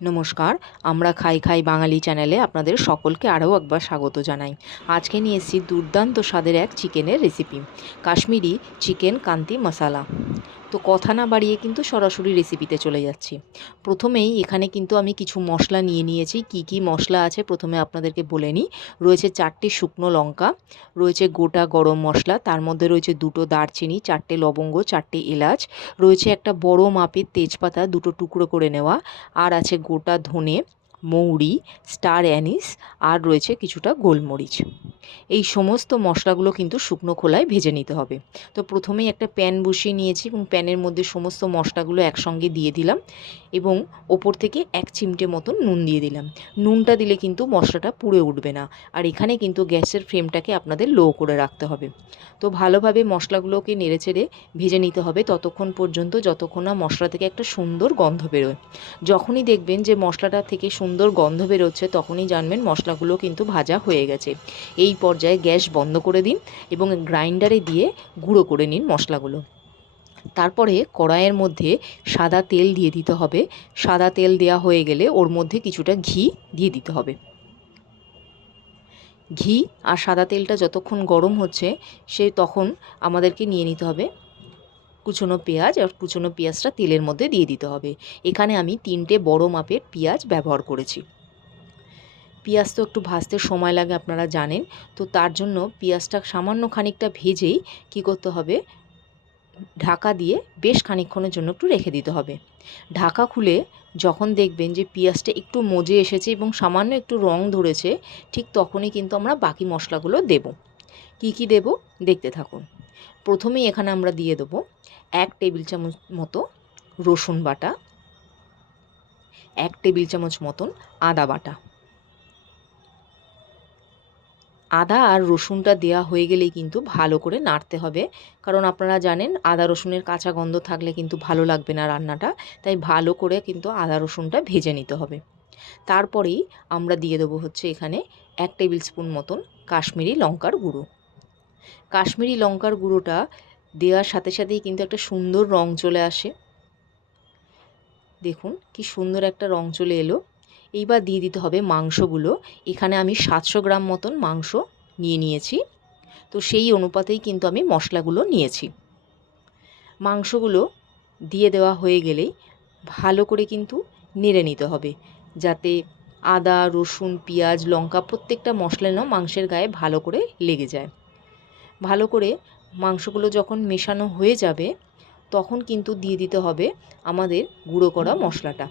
নমস্কার, আমরা খাই খাই বাঙালি চ্যানেলে আপনাদের সকলকে আরও একবার স্বাগত জানাই। আজকে নিয়ে এসেছি দুর্দান্ত স্বাদের এক চিকেনের রেসিপি কাশ্মীরি চিকেন কান্তি মশালা। তো কথা না বাড়িয়ে কিন্তু সরাসরি রেসিপিতে চলে যাচ্ছি। প্রথমেই এখানে কিন্তু আমি কিছু মশলা নিয়ে নিয়েছি। কি কি মশলা আছে প্রথমে আপনাদেরকে বলে নিই। রয়েছে চারটে শুকনো লঙ্কা, রয়েছে গোটা গরম মশলা, তার মধ্যে রয়েছে দুটো দারচিনি, চারটে লবঙ্গ, চারটে এলাচ, রয়েছে একটা বড় মাপের তেজপাতা, দুটো টুকরো করে নেওয়া, আর আছে গোটা ধনে মৌরি, স্টার অ্যানিস আর রয়েছে কিছুটা গোলমরিচ। এই সমস্ত মশলাগুলো কিন্তু শুকনো খোলায় ভেজে নিতে হবে। তো প্রথমেই একটা প্যান বসিয়ে নিয়েছি এবং প্যানের মধ্যে সমস্ত মশলাগুলো একসঙ্গে দিয়ে দিলাম এবং ওপর থেকে এক চিমটে মতন নুন দিয়ে দিলাম। নুনটা দিলে কিন্তু মশলাটা পুড়ে উঠবে না। আর এখানে কিন্তু গ্যাসের ফ্লেমটাকে আপনাদের লো করে রাখতে হবে। তো ভালোভাবে মশলাগুলোকে নেড়েচেড়ে ভেজে নিতে হবে ততক্ষণ পর্যন্ত, যতক্ষণ না মশলা থেকে একটা সুন্দর গন্ধ বেরোয়। যখনই দেখবেন যে মশলাটা থেকে সুন্দর গন্ধ বেরোচ্ছে, তখনই জানবেন মশলাগুলো কিন্তু ভাজা হয়ে গেছে। এই পর্যায়ে গ্যাস বন্ধ করে দিন এবং গ্রাইন্ডারে দিয়ে গুঁড়ো করে নিন মশলাগুলো। তারপরে কড়াইয়ের মধ্যে সাদা তেল দিয়ে দিতে হবে। সাদা তেল দেওয়া হয়ে গেলে ওর মধ্যে কিছুটা ঘি দিয়ে দিতে হবে। ঘি আর সাদা তেলটা যতক্ষণ গরম হচ্ছে, সে তখন আমাদেরকে নিয়ে নিতে হবে। কুচনো পেঁয়াজ আর কুচনো পেঁয়াজটা তেলের মধ্যে দিয়ে দিতে হবে। এখানে আমি তিনটে বড় মাপের পেঁয়াজ ব্যবহার করেছি। পেঁয়াজ তো একটু ভাজতে সময় লাগে আপনারা জানেন। তো তার জন্য পেঁয়াজটা সামান্য খানিকটা ভেজেই কী করতে হবে? ঢাকা দিয়ে বেশ খানিকক্ষণের জন্য একটু রেখে দিতে হবে। ঢাকা খুলে যখন দেখবেন যে পেঁয়াজটা একটু মজে এসেছে এবং সামান্য একটু রং ধরেছে, ঠিক তখনই কিন্তু আমরা বাকি মশলাগুলো দেব। কি কি দেব? দেখতে থাকুন। প্রথমেই এখানে আমরা দিয়ে দেবো এক টেবিল চামচ মতো রসুন বাটা, এক টেবিল চামচ মতন আদা বাটা। আদা আর রসুনটা দেওয়া হয়ে গেলেই কিন্তু ভালো করে নাড়তে হবে, কারণ আপনারা জানেন আদা রসুনের কাঁচা গন্ধ থাকলে কিন্তু ভালো লাগবে না রান্নাটা, তাই ভালো করে কিন্তু আদা রসুনটা ভেজে নিতে হবে। তারপরেই আমরা দিয়ে দেবো হচ্ছে এখানে এক টেবিল স্পুন মতন কাশ্মীরি লঙ্কার গুঁড়ো। কাশ্মীরি লঙ্কার গুঁড়োটা দেওয়ার সাথে সাথেই কিন্তু একটা সুন্দর রং চলে আসে। দেখুন কি সুন্দর একটা রং চলে এলো। এইবার দিয়ে দিতে হবে মাংসগুলো। এখানে আমি সাতশো গ্রাম মতন মাংস নিয়ে নিয়েছি। তো সেই অনুপাতেই কিন্তু আমি মশলাগুলো নিয়েছি। মাংসগুলো দিয়ে দেওয়া হয়ে গেলেই ভালো করে কিন্তু নেড়ে নিতে হবে। যাতে আদা, রসুন, পেঁয়াজ, লঙ্কা প্রত্যেকটা মশলা মাংসের গায়ে ভালো করে লেগে যায়। ভালো করে মাংসগুলো যখন মেশানো হয়ে যাবে, তখন কিন্তু দিয়ে দিতে হবে আমাদের গুঁড়ো করা মশলাটা।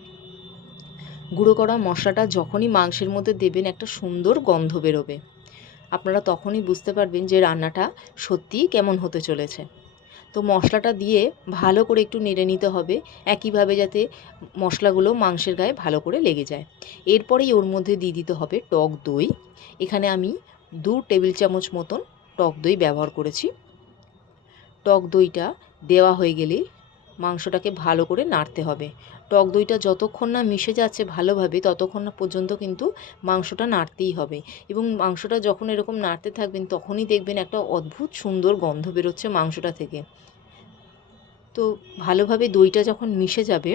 গুঁড়ো করা মশলাটা যখনই মাংসের মধ্যে দেবেন একটা সুন্দর গন্ধ বেরোবে। আপনারা তখনই বুঝতে পারবেন যে রান্নাটা সত্যিই কেমন হতে চলেছে। তো মশলাটা দিয়ে ভালো করে একটু নেড়ে নিতে হবে, একইভাবে যাতে মশলাগুলো মাংসের গায়ে ভালো করে লেগে যায়। এরপরেই ওর মধ্যে দিয়ে দিতে হবে টক দই। এখানে আমি দু টেবিল চামচ মতন টক দই ব্যবহার করেছি। টক দইটা দেওয়া হয়ে গেলে মাংসটাকে ভালো করে নাড়তে হবে। টক দইটা যতক্ষণ না মিশে যাচ্ছে ভালোভাবে ততক্ষণ না পর্যন্ত কিন্তু মাংসটা নাড়তেই হবে। এবং মাংসটা যখন এরকম নাড়তে থাকবেন তখনই দেখবেন একটা অদ্ভুত সুন্দর গন্ধ বেরোচ্ছে মাংসটা থেকে। তো ভালোভাবে দইটা যখন মিশে যাবে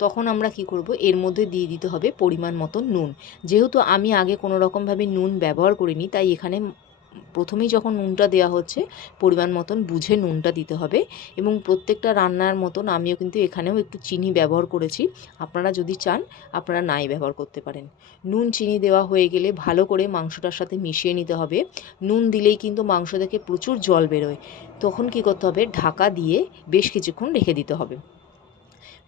তখন আমরা কি করব? এর মধ্যে দিয়ে দিতে হবে পরিমাণ মতো নুন। যেহেতু আমি আগে কোনো রকমভাবে নুন ব্যবহার করিনি, তাই এখানে প্রথমেই যখন নুনটা দেওয়া হচ্ছে, পরিমাণ মতন বুঝে নুনটা দিতে হবে এবং প্রত্যেকটা রান্নার মতন আমিও কিন্তু এখানেও একটু চিনি ব্যবহার করেছি। আপনারা যদি চান, আপনারা নাই ব্যবহার করতে পারেন। নুন, চিনি দেওয়া হয়ে গেলে ভালো করে মাংসটার সাথে মিশিয়ে নিতে হবে। নুন দিলেই কিন্তু মাংস থেকে প্রচুর জল বেরোয়। তখন কি করতে হবে? ঢাকা দিয়ে বেশ কিছুক্ষণ রেখে দিতে হবে।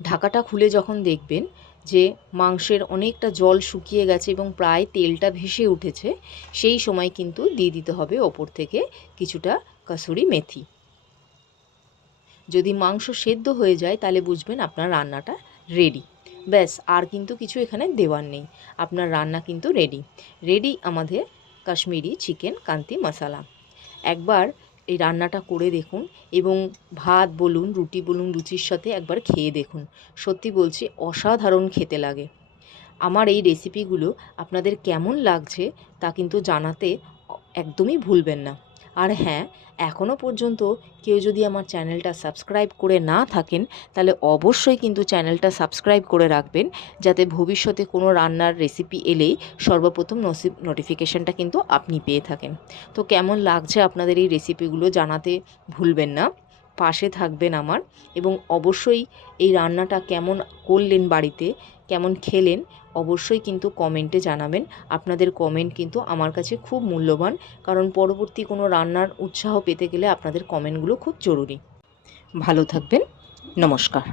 ঢাকাটা খুলে যখন দেখবেন যে মাংসের অনেকটা জল শুকিয়ে গেছে এবং প্রায় তেলটা ভেসে উঠেছে, সেই সময় কিন্তু দিয়ে দিতে হবে ওপর থেকে কিছুটা কাসুরি মেথি। যদি মাংস সেদ্ধ হয়ে যায়, তাহলে বুঝবেন আপনার রান্নাটা রেডি ব্যাস, আর কিন্তু কিছু এখানে দেওয়ার নেই। আপনার রান্না কিন্তু রেডি রেডি আমাদের কাশ্মীরি চিকেন কান্তি মশালা। একবার এই রান্নাটা করে দেখুন এবং ভাত বলুন, রুটি বলুন, লুচির সাথে একবার খেয়ে দেখুন। সত্যি বলছি, অসাধারণ খেতে লাগে। আমার এই রেসিপিগুলো আপনাদের কেমন লাগছে তা কিন্তু জানাতে একদমই ভুলবেন না। আর হ্যাঁ এখনও পর্যন্ত কেউ যদি আমার চ্যানেলটা সাবস্ক্রাইব করে না থাকেন, তাহলে অবশ্যই কিন্তু চ্যানেলটা সাবস্ক্রাইব করে রাখবেন, যাতে ভবিষ্যতে কোনো রান্নার রেসিপি এলেই সর্বপ্রথম নোটিফিকেশানটা কিন্তু আপনি পেয়ে থাকেন। তো কেমন লাগছে আপনাদের এই রেসিপিগুলো জানাতে ভুলবেন না, পাশে থাকবেন আমার এবং অবশ্যই এই রান্নাটা কেমন করলেন বাড়িতে কেমন খেলেন, অবশ্যই কিন্তু কমেন্টে জানাবেন। আপনাদের কমেন্ট কিন্তু আমার কাছে খুব মূল্যবান, কারণ পরবর্তী কোনো রান্নার উৎসাহ পেতে গেলে আপনাদের কমেন্টগুলো খুব জরুরি। ভালো থাকবেন, নমস্কার।